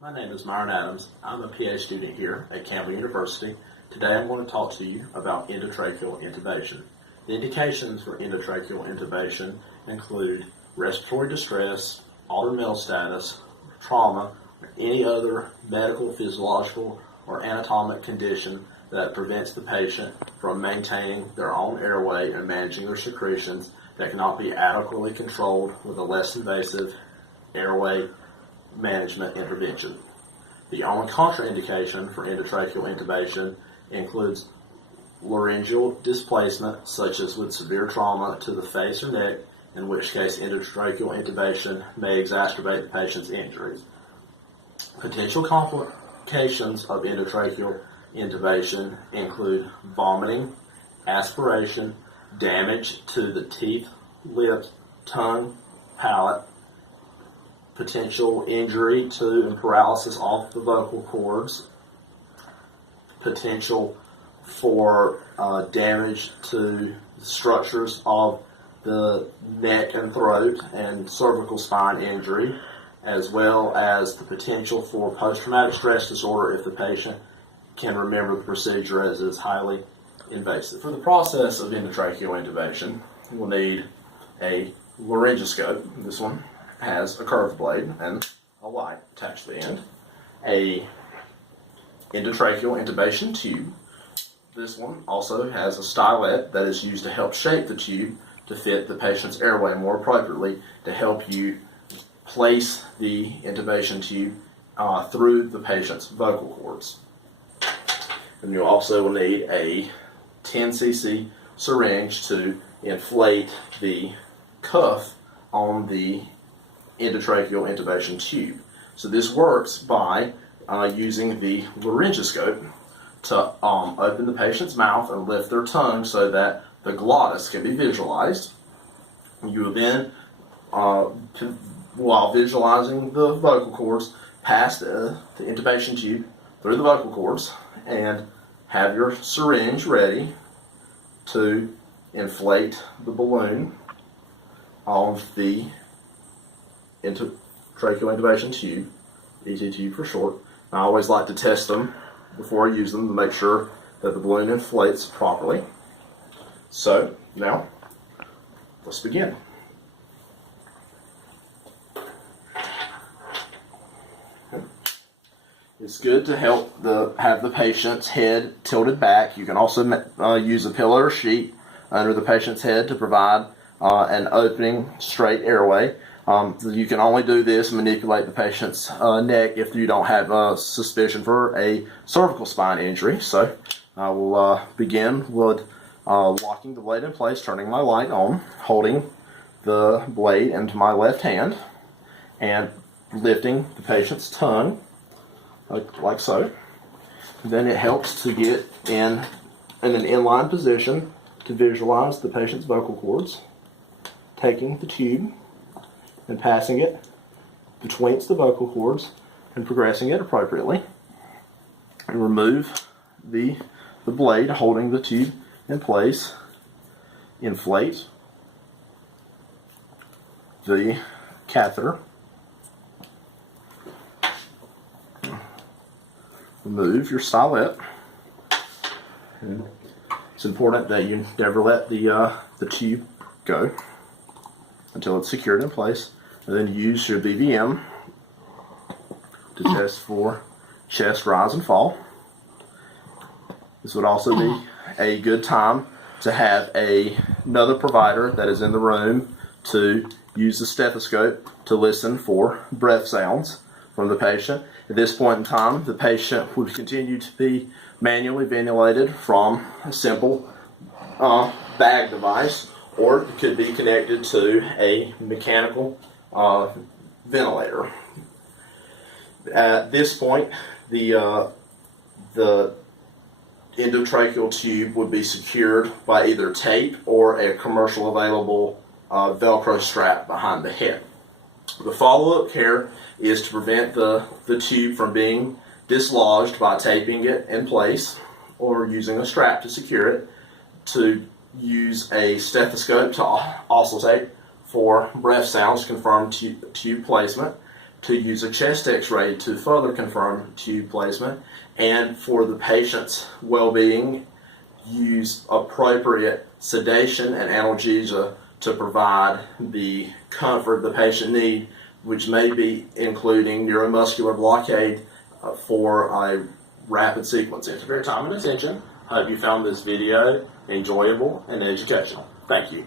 My name is Myron Adams. I'm a PA student here at Campbell University. Today I'm going to talk to you about endotracheal intubation. The indications for endotracheal intubation include respiratory distress, altered mental status, trauma, or any other medical, physiological, or anatomic condition that prevents the patient from maintaining their own airway and managing their secretions that cannot be adequately controlled with a less invasive airway management intervention. The only contraindication for endotracheal intubation includes laryngeal displacement, such as with severe trauma to the face or neck, in which case endotracheal intubation may exacerbate the patient's injuries. Potential complications of endotracheal intubation include vomiting, aspiration, damage to the teeth, lips, tongue, palate, potential injury to and paralysis off the vocal cords, potential for damage to the structures of the neck and throat and cervical spine injury, as well as the potential for post-traumatic stress disorder if the patient can remember the procedure as it is highly invasive. For the process of endotracheal intubation, we'll need a laryngoscope. This one has a curved blade and a light attached to the end. A endotracheal intubation tube. This one also has a stylet that is used to help shape the tube to fit the patient's airway more appropriately to help you place the intubation tube through the patient's vocal cords. And you also will need a 10 cc syringe to inflate the cuff on the endotracheal intubation tube. So this works by using the laryngoscope to open the patient's mouth and lift their tongue so that the glottis can be visualized. You will then, while visualizing the vocal cords, pass the intubation tube through the vocal cords and have your syringe ready to inflate the balloon on the endotracheal intubation tube, ET tube for short. I always like to test them before I use them to make sure that the balloon inflates properly. So now, let's begin. It's good to help have the patient's head tilted back. You can also use a pillow or sheet under the patient's head to provide an opening, straight airway. You can only do this and manipulate the patient's neck if you don't have a suspicion for a cervical spine injury. So I will begin with locking the blade in place, turning my light on, holding the blade into my left hand, and lifting the patient's tongue like so. Then it helps to get in an inline position to visualize the patient's vocal cords, taking the tube and passing it between the vocal cords and progressing it appropriately. And remove the blade holding the tube in place. Inflate the catheter. Remove your stylet. And it's important that you never let the tube go until it's secured in place. And then use your BVM to test for chest rise and fall. This would also be a good time to have another provider that is in the room to use the stethoscope to listen for breath sounds from the patient. At this point in time, the patient would continue to be manually ventilated from a simple bag device, or it could be connected to a mechanical ventilator. At this point, the endotracheal tube would be secured by either tape or a commercial available Velcro strap behind the head. The follow-up care is to prevent the tube from being dislodged by taping it in place or using a strap to secure it, to use a stethoscope to oscillate for breath sounds to confirm tube placement, to use a chest x-ray to further confirm tube placement, and for the patient's well-being, use appropriate sedation and analgesia to provide the comfort the patient needs, which may be including neuromuscular blockade for a rapid sequencing. Thanks for your time and attention. I hope you found this video enjoyable and educational. Thank you.